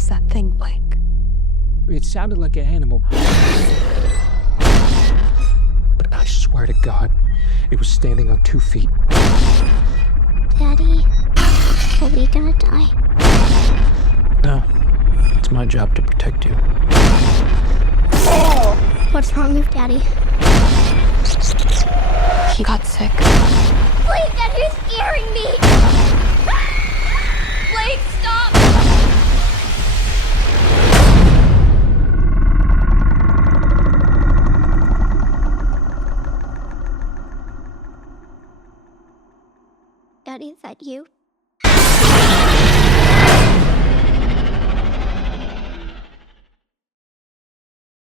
was that thing, Blake? It sounded like an animal. But I swear to God, it was standing on 2 feet. Daddy, are we gonna die? No, it's my job to protect you. What's wrong with Daddy? He got sick. Blake, Daddy's scaring me! Blake, stop! Daddy, is that you?